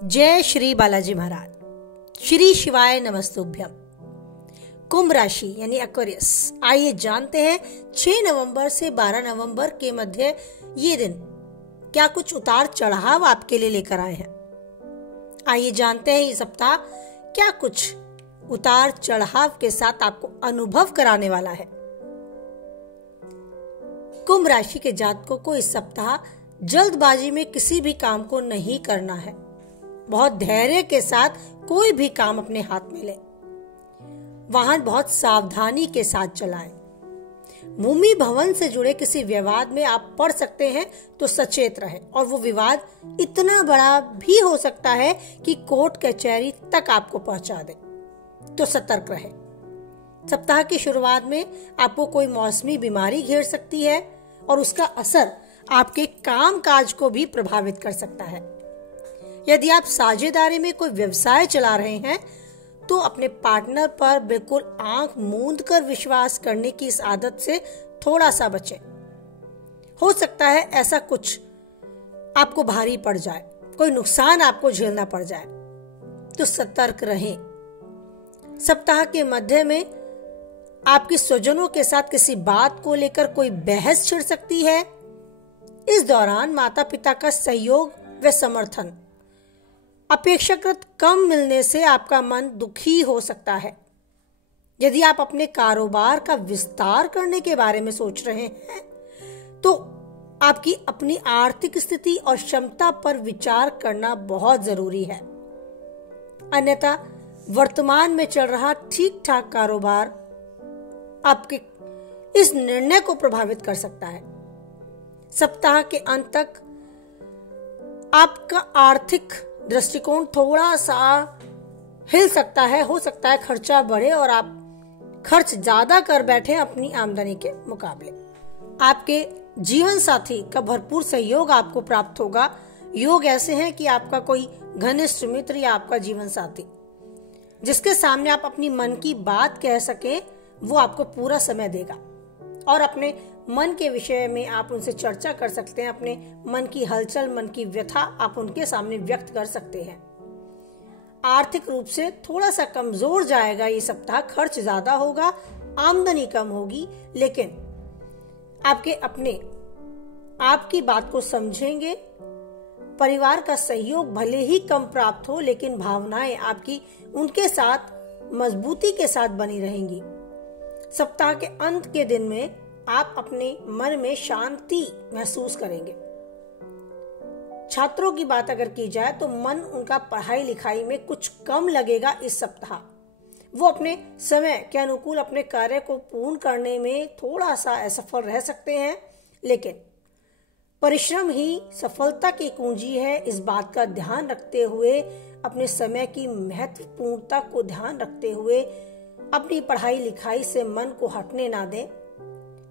जय श्री बालाजी महाराज। श्री शिवाय नमस्तुभ्यम। कुंभ राशि यानी एक्वेरियस, आइए जानते हैं 6 नवंबर से 12 नवंबर के मध्य ये दिन क्या कुछ उतार चढ़ाव आपके लिए लेकर आए हैं। आइए जानते हैं ये सप्ताह क्या कुछ उतार चढ़ाव के साथ आपको अनुभव कराने वाला है। कुंभ राशि के जातकों को इस सप्ताह जल्दबाजी में किसी भी काम को नहीं करना है। बहुत धैर्य के साथ कोई भी काम अपने हाथ में ले। वाहन बहुत सावधानी के साथ चलाएं। भूमि भवन से जुड़े किसी विवाद में आप पड़ सकते हैं तो सचेत रहें, और वो विवाद इतना बड़ा भी हो सकता है कि कोर्ट कचहरी तक आपको पहुंचा दे, तो सतर्क रहें। सप्ताह की शुरुआत में आपको कोई मौसमी बीमारी घेर सकती है और उसका असर आपके काम काज को भी प्रभावित कर सकता है। यदि आप साझेदारी में कोई व्यवसाय चला रहे हैं तो अपने पार्टनर पर बिल्कुल आंख मूंद कर विश्वास करने की इस आदत से थोड़ा सा बचें। हो सकता है ऐसा कुछ आपको भारी पड़ जाए, कोई नुकसान आपको झेलना पड़ जाए, तो सतर्क रहें। सप्ताह के मध्य में आपके स्वजनों के साथ किसी बात को लेकर कोई बहस छिड़ सकती है। इस दौरान माता पिता का सहयोग व समर्थन अपेक्षाकृत कम मिलने से आपका मन दुखी हो सकता है। यदि आप अपने कारोबार का विस्तार करने के बारे में सोच रहे हैं तो आपकी अपनी आर्थिक स्थिति और क्षमता पर विचार करना बहुत जरूरी है। अन्यथा वर्तमान में चल रहा ठीक ठाक कारोबार आपके इस निर्णय को प्रभावित कर सकता है। सप्ताह के अंत तक आपका आर्थिक दृष्टिकोण थोड़ा सा हिल सकता है। हो सकता है खर्चा बढ़े और आप खर्च ज्यादा कर बैठे अपनी आमदनी के मुकाबले। आपके जीवन साथी का भरपूर सहयोग आपको प्राप्त होगा। योग ऐसे हैं कि आपका कोई घनिष्ठ मित्र या आपका जीवन साथी जिसके सामने आप अपनी मन की बात कह सके, वो आपको पूरा समय देगा और अपने मन के विषय में आप उनसे चर्चा कर सकते हैं। अपने मन की हलचल, मन की व्यथा आप उनके सामने व्यक्त कर सकते हैं। आर्थिक रूप से थोड़ा सा कमजोर जाएगा ये सप्ताह। खर्च ज्यादा होगा, आमदनी कम होगी, लेकिन आपके अपने आपकी बात को समझेंगे। परिवार का सहयोग भले ही कम प्राप्त हो, लेकिन भावनाएं आपकी उनके साथ मजबूती के साथ बनी रहेंगी। सप्ताह के अंत के दिन में आप अपने मन में शांति महसूस करेंगे। छात्रों की बात अगर की जाए तो मन उनका पढ़ाई लिखाई में कुछ कम लगेगा इस सप्ताह। वो अपने समय के अनुकूल अपने कार्य को पूर्ण करने में थोड़ा सा असफल रह सकते हैं, लेकिन परिश्रम ही सफलता की कुंजी है। इस बात का ध्यान रखते हुए, अपने समय की महत्वपूर्णता को ध्यान रखते हुए अपनी पढ़ाई लिखाई से मन को हटने ना दें।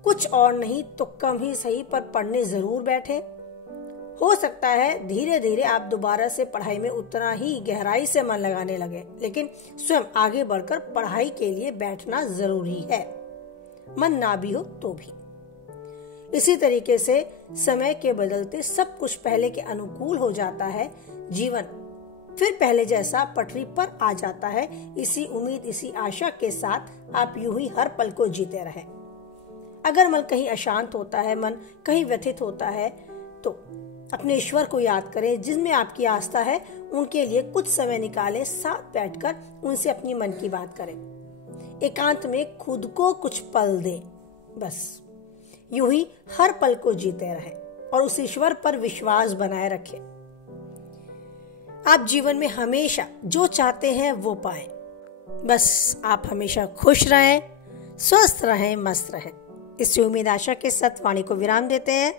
कुछ और नहीं तो कम ही सही पर पढ़ने जरूर बैठे। हो सकता है धीरे धीरे आप दोबारा से पढ़ाई में उतना ही गहराई से मन लगाने लगे, लेकिन स्वयं आगे बढ़कर पढ़ाई के लिए बैठना जरूरी है, मन ना भी हो तो भी। इसी तरीके से समय के बदलते सब कुछ पहले के अनुकूल हो जाता है। जीवन फिर पहले जैसा पटरी पर आ जाता है। इसी उम्मीद, इसी आशा के साथ आप यूं ही हर पल को जीते रहें। अगर मन कहीं अशांत होता है, मन कहीं व्यथित होता है, तो अपने ईश्वर को याद करें जिनमें आपकी आस्था है। उनके लिए कुछ समय निकालें, साथ बैठकर उनसे अपनी मन की बात करें। एकांत में खुद को कुछ पल दें। बस यूं ही हर पल को जीते रहें और उस ईश्वर पर विश्वास बनाए रखें। आप जीवन में हमेशा जो चाहते हैं वो पाएं। बस आप हमेशा खुश रहें, स्वस्थ रहें, मस्त रहें। इसी उम्मीद आशा के साथ वाणी को विराम देते हैं।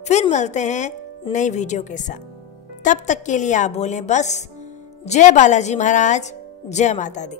फिर मिलते हैं नई वीडियो के साथ। तब तक के लिए आप बोलें बस जय बालाजी महाराज, जय माता दी।